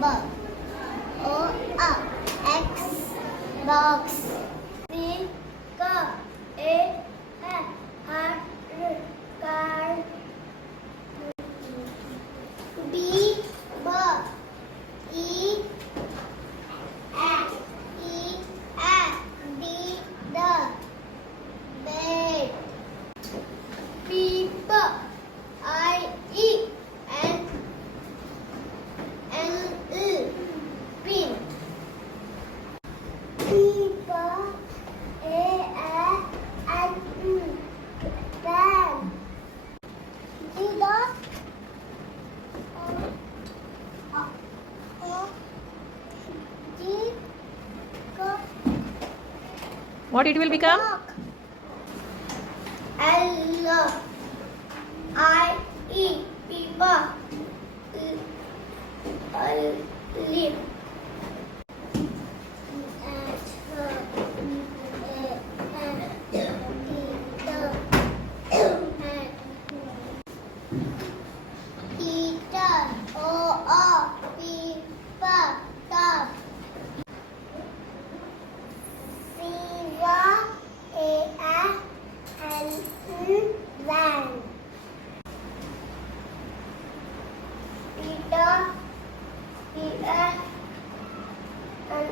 bug. O X box. C A heart car. B bird. E D the bed. People. I N pin. People. An van. G dot. G What it will become? L I E people live. Eater. O people top. Zebra. An van. Peter. An